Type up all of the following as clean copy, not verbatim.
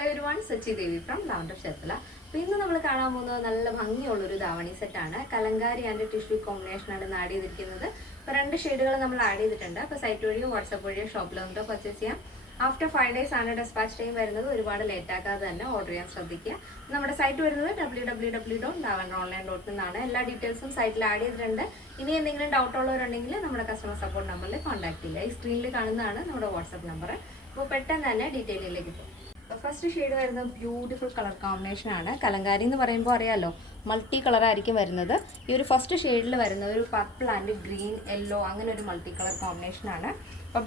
Hello everyone, Sachi Devi from lavender ക്ഷേത്ര. അപ്പോൾ ഇന്ന് നമ്മൾ കാണാൻ പോകുന്നത് നല്ല ഭംഗിയുള്ളൊരു ധാവണി സെറ്റാണ്. കലങ്കാരി ആൻഡ് ടിഷ്യൂ കോമ്പിനേഷനാണ് ഇന്ന് ആഡ് ചെയ്തിരിക്കുന്നത്. അപ്പോൾ 2 ഷെയ്ഡുകൾ നമ്മൾ ആഡ് ചെയ്തിട്ടുണ്ട്. അപ്പോൾ സൈറ്റ് വഴിയോ വാട്സപ്പ് വഴിയോ ഷോപ്പിൽ വന്നിട്ട് പർച്ചേസ് ചെയ്യാം. ആഫ്റ്റർ 5 days ആണ് ഡെസ്പാച്ച് ടൈം വരുന്നത്. ഒരുപാട് ലേറ്റ് ആക്കാതെ തന്നെ ഓർഡർ ചെയ്യാൻ ശ്രദ്ധിക്കുക. നമ്മുടെ സൈറ്റ് വരുന്നത് www.lavenderonline.in എന്നാണ്. എല്ലാ ഡീറ്റെയിൽസും സൈറ്റിൽ ആഡ് ചെയ്തിട്ടുണ്ട്. ഇനി എന്തെങ്കിലും ഡൗട്ട് ഉള്ളവരുണ്ടെങ്കിൽ നമ്മുടെ കസ്റ്റമർ സപ്പോർട്ട് നമ്പറിൽ കോൺടാക്ട് ചെയ്യുക. ഈ സ്ക്രീനിൽ കാണുന്നതാണ് നമ്മുടെ വാട്സപ്പ് നമ്പർ. അപ്പോൾ പെട്ടെന്ന് തന്നെ ഡീറ്റെയിലിലേക്ക് പോകും. ഫസ്റ്റ് ഷെയ്ഡ് വരുന്നത് ബ്യൂട്ടിഫുൾ കളർ കോമ്പിനേഷൻ ആണ്. കലങ്കാരി എന്ന് പറയുമ്പോൾ അറിയാലോ, മൾട്ടി കളർ ആയിരിക്കും വരുന്നത്. ഈ ഒരു ഫസ്റ്റ് ഷെയ്ഡിൽ വരുന്ന ഒരു പർപ്പിൾ ആൻഡ് ഗ്രീൻ യെല്ലോ അങ്ങനെ ഒരു മൾട്ടി കളർ കോമ്പിനേഷൻ ആണ്. അപ്പോൾ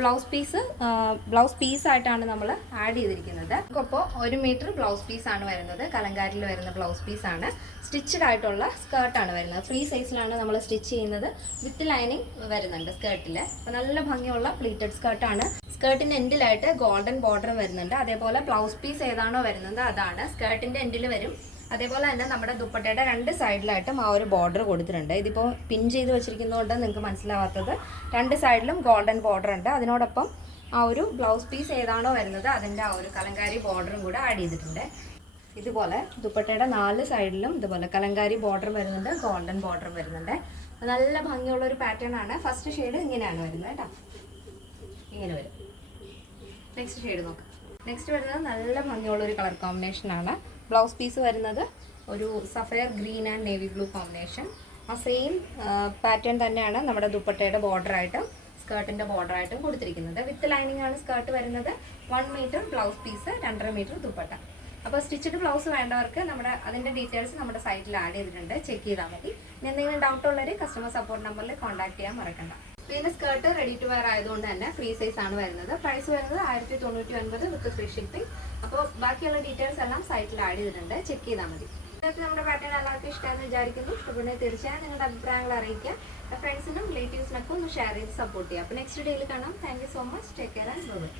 ബ്ലൗസ് പീസ് ആയിട്ടാണ് നമ്മൾ ആഡ് ചെയ്തിരിക്കുന്നത്. അപ്പോൾ 1 മീറ്റർ ബ്ലൗസ് പീസ് ആണ് വരുന്നത്. കലങ്കാരിയിൽ വരുന്ന ബ്ലൗസ് പീസ് ആണ്. സ്റ്റിച്ചഡ് ആയിട്ടുള്ള സ്കേർട്ടാണ് വരുന്നത്. ഫ്രീ സൈസിലാണ് നമ്മൾ സ്റ്റിച്ച് ചെയ്യുന്നത്. വിത്ത് ലൈനിങ് വരുന്നുണ്ട് സ്കേർട്ടിൽ. അപ്പോൾ നല്ല ഭംഗിയുള്ള പ്ലീറ്റഡ് സ്കേർട്ടാണ്. സ്കേർട്ടിൻ്റെ എൻഡിലായിട്ട് ഗോൾഡൻ ബോർഡർ വരുന്നുണ്ട്. അതേപോലെ ബ്ലൗസ് പീസ് ഏതാണോ വരുന്നത് അതാണ് സ്കേർട്ടിൻ്റെ എൻഡിൽ വരും. അതേപോലെ തന്നെ നമ്മുടെ ദുപ്പട്ടയുടെ 2 സൈഡിലായിട്ടും ആ ഒരു ബോർഡർ കൊടുത്തിട്ടുണ്ട്. ഇതിപ്പോൾ പിൻ ചെയ്ത് വെച്ചിരിക്കുന്നതുകൊണ്ട് നിങ്ങൾക്ക് മനസ്സിലാവാത്തത്, 2 സൈഡിലും ഗോൾഡൻ ബോർഡർ ഉണ്ട്. അതിനോടൊപ്പം ആ ഒരു ബ്ലൗസ് പീസ് ഏതാണോ വരുന്നത് അതിൻ്റെ ആ ഒരു കലങ്കാരി ബോർഡറും കൂടെ ആഡ് ചെയ്തിട്ടുണ്ട്. ഇതുപോലെ ദുപ്പട്ടയുടെ 4 സൈഡിലും ഇതുപോലെ കലങ്കാരി ബോർഡർ വരുന്നുണ്ട്, ഗോൾഡൻ ബോർഡർ വരുന്നുണ്ട്. നല്ല ഭംഗിയുള്ള ഒരു പാറ്റേൺ ആണ്. ഫസ്റ്റ് ഷെയ്ഡ് ഇങ്ങനെയാണ് വരുന്നത് കേട്ടോ, ഇങ്ങനെ വരും. നെക്സ്റ്റ് ഷെയ്ഡ് നോക്കാം. നെക്സ്റ്റ് വരുന്നത് നല്ല ഭംഗിയുള്ള ഒരു കളർ കോമ്പിനേഷനാണ്. ബ്ലൗസ് പീസ് വരുന്നത് ഒരു sapphire green and navy blue combination. ആ സെയിം പാറ്റേൺ തന്നെയാണ് നമ്മുടെ ദുപ്പട്ടയുടെ ബോർഡറായിട്ടും സ്കേർട്ടിൻ്റെ ബോർഡറായിട്ടും കൊടുത്തിരിക്കുന്നത്. വിത്ത് ലൈനിങ് ആണ് സ്കേർട്ട് വരുന്നത്. 1 metre blouse piece, 2.5 metre dupatta. അപ്പോൾ സ്റ്റിച്ചഡ് ബ്ലൗസ് വേണ്ടവർക്ക് അതിൻ്റെ ഡീറ്റെയിൽസ് നമ്മുടെ സൈറ്റിൽ ആഡ് ചെയ്തിട്ടുണ്ട്, ചെക്ക് ചെയ്താൽ മതി. ഇനി എന്തെങ്കിലും ഡൗട്ട് ഉള്ളവർ കസ്റ്റമർ സപ്പോർട്ട് നമ്പറിൽ കോൺടാക്ട് ചെയ്യാൻ മറക്കണ്ട. പിന്നെ സ്കേർട്ട് റെഡി ടു വെയർ ആയതുകൊണ്ട് തന്നെ ഫ്രീ സൈസ് ആണ് വരുന്നത്. പ്രൈസ് വരുന്നത് 1099 വിത്ത് ഫ്രീ ഷിപ്പിംഗ്. അപ്പോൾ ബാക്കിയുള്ള ഡീറ്റെയിൽസ് എല്ലാം സൈറ്റിൽ ആഡ് ചെയ്തിട്ടുണ്ട്, ചെക്ക് ചെയ്താൽ മതി. ഇന്നത്തെ നമ്മുടെ പാറ്റേൺ എല്ലാവർക്കും ഇഷ്ടമാണെന്ന് വിചാരിക്കുന്നു. ഇഷ്ടപ്പെടുന്നത് തീർച്ചയായും നിങ്ങളുടെ അഭിപ്രായങ്ങൾ അറിയിക്കുക. ഫ്രണ്ട്സിനും റിലേറ്റീവ്സിനൊക്കെ ഒന്ന് ഷെയർ ചെയ്ത് സപ്പോർട്ട് ചെയ്യുക. അപ്പോൾ നെക്സ്റ്റ് ഡേയിൽ കാണാം. Thank you so much. Take care and by.